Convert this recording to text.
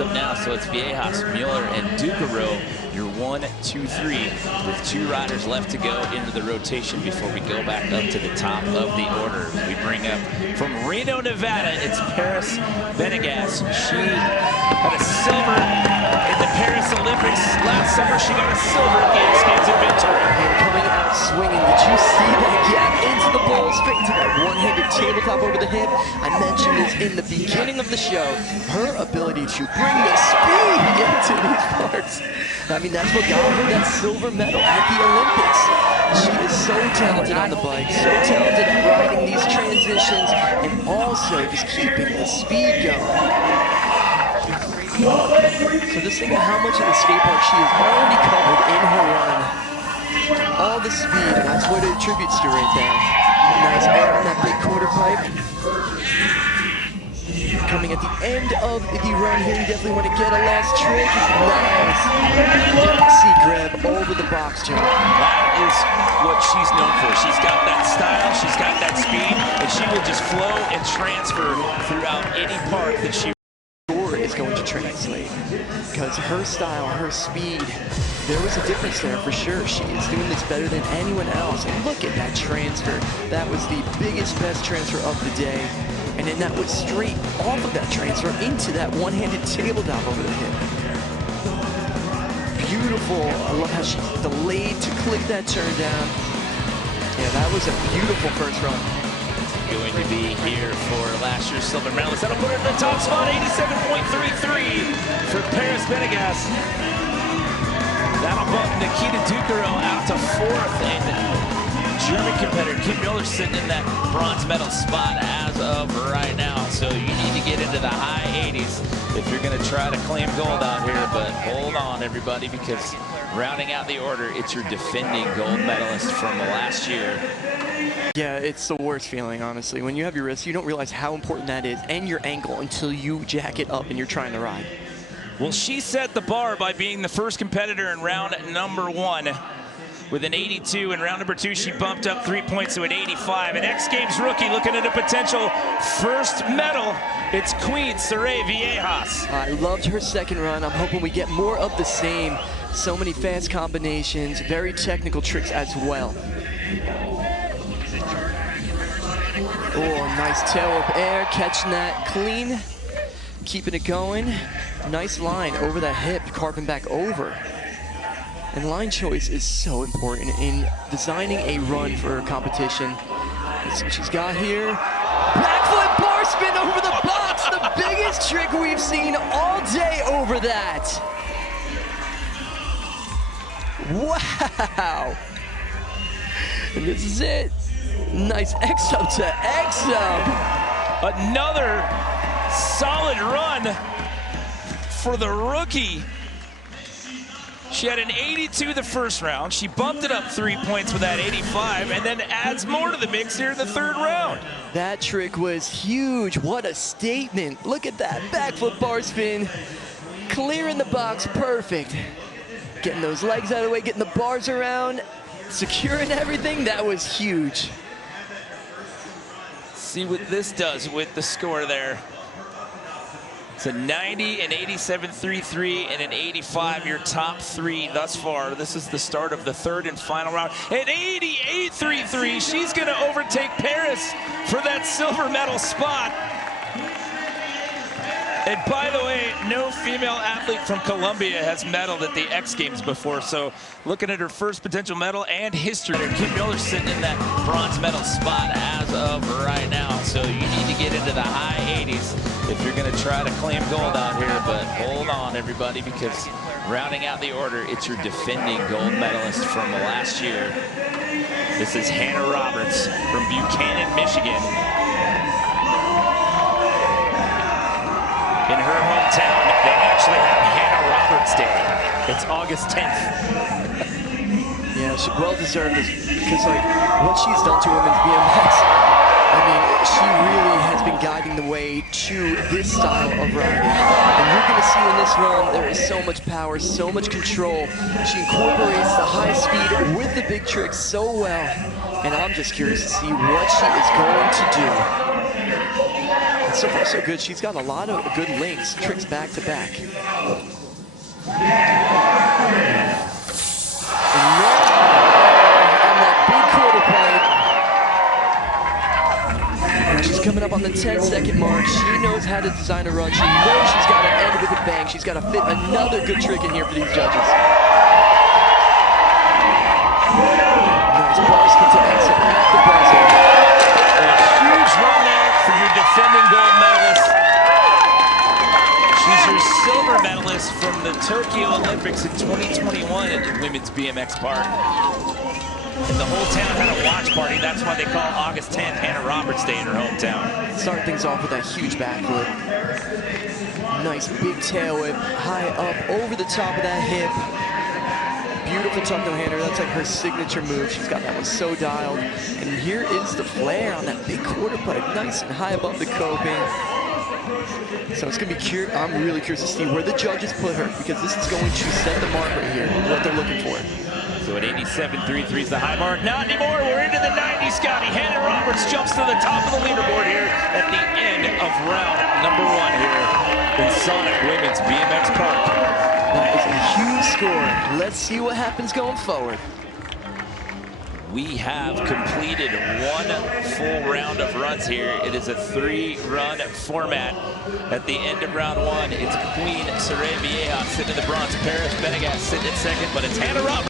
up now, so it's Benegas, Mueller, and Ducarroz. Your 1, 2, 3, with 2 riders left to go into the rotation before we go back up to the top of the order. We bring up from Reno, Nevada, it's Perris Benegas. She had a silver in the Paris Olympics last summer. She got a silver at the XGames in Ventura. And coming out swinging, did you see that gap into the ball, straight to that one-handed tabletop over the hip? I mentioned this in the beginning of the show. Her ability to bring the speed into these parts. I mean, that's what got her that silver medal at the Olympics. She is so talented on the bike, so talented at riding these transitions, and also just keeping the speed going. So just think of how much of the skate park she has already covered in her run. All the speed, that's what it attributes to right there. Nice air on that big quarter pipe. Coming at the end of the run here, you definitely want to get a last trick. Nice. See grab over the box jump. That is what she's known for. She's got that style, she's got that speed, and she will just flow and transfer throughout any part that she is going to translate. Because her style, her speed, there was a difference there for sure. She is doing this better than anyone else. And look at that transfer. That was the biggest, best transfer of the day. And then that was straight off of that transfer into that one-handed tabletop over the hip. Beautiful. I love how she delayed to click that turn down. Yeah, that was a beautiful first run. Going to be here for last year's silver medalist. That'll put her in the top spot, 87.33 for Perris Benegas. That'll bump Nikita Ducarroz out to 4th, and German competitor Kim Mueller sitting in that bronze medal spot as of right now. So you need to get into the high 80s if you're going to try to claim gold out here. But hold on, everybody, because rounding out the order, it's your defending gold medalist from last year. Yeah, it's the worst feeling, honestly. When you have your wrist, you don't realize how important that is, and your ankle, until you jack it up and you're trying to ride. Well, she set the bar by being the first competitor in round number 1 with an 82. In round number 2, she bumped up 3 points to an 85. An XGames rookie looking at a potential first medal. It's Queen Perris Benegas. I loved her second run. I'm hoping we get more of the same. So many fast combinations, very technical tricks as well. Oh, nice tail whip air, catching that clean, keeping it going. Nice line over that hip, carving back over. And line choice is so important in designing a run for a competition. Let's see what she's got here. Backflip bar spin over the box, the biggest trick we've seen all day over that. Wow. And this is it. Nice X-up to X-up. Another solid run for the rookie. She had an 82 the first round. She bumped it up 3 points with that 85, and then adds more to the mix here in the 3rd round. That trick was huge. What a statement. Look at that backflip bar spin. Clearing the box, perfect. Getting those legs out of the way, getting the bars around, securing everything. That was huge. See what this does with the score there. It's a 90, an 87.33, and an 85, your top 3 thus far. This is the start of the 3rd and final round. An 88.33, she's gonna overtake Perris for that silver medal spot. And by the way, no female athlete from Colombia has medaled at the X Games before, so looking at her first potential medal and history. Kim Mueller sitting in that bronze medal spot as of right now, so you need to get into the high 80s if you're going to try to claim gold out here. But hold on, everybody, because rounding out the order, it's your defending gold medalist from last year. This is Hannah Roberts from Buchanan, Michigan. In her hometown, they actually have Hannah Roberts Day. It's August 10th. Yeah, she well-deserved this, because like what she's done to women's BMX, I mean, she really has been guiding the way to this style of riding. And you're gonna see in this run, there is so much power, so much control. She incorporates the high speed with the big tricks so well. And I'm just curious to see what she is going to do. And so far, so good. She's got a lot of good links, tricks back to back. On that big quarter pipe. She's coming up on the 10-second mark. She knows how to design a run. She knows she's got to end with a bang. She's got to fit another good trick in here for these judges. Nice basket to exit at the buzzer. A huge run there for your defending gold medalist. She's your silver medalist from the Tokyo Olympics in 2021 at the women's BMX park. And the whole town had a watch party. That's why they call August 10th Hannah Roberts Day in her hometown. Starting things off with that huge backflip. Nice big tail whip, high up over the top of that hip. Beautiful tuck no hander. That's like her signature move. She's got that one so dialed. And here is the flare on that big quarter pipe, nice and high above the coping. So it's gonna be curious. I'm really curious to see where the judges put her, because this is going to set the mark right here, what they're looking for. So at 87.33 is the high mark. Not anymore. We're into the 90s, Scotty. Hannah Roberts jumps to the top of the leaderboard here at the end of round number 1 here in Sonic Women's BMX Park. That is a huge score. Let's see what happens going forward. We have completed 1 full round of runs here. It is a 3-run format. At the end of round 1, it's Queen Saray Vieja sitting in the bronze, Perris Benegas sitting at second, but it's Hannah Roberts.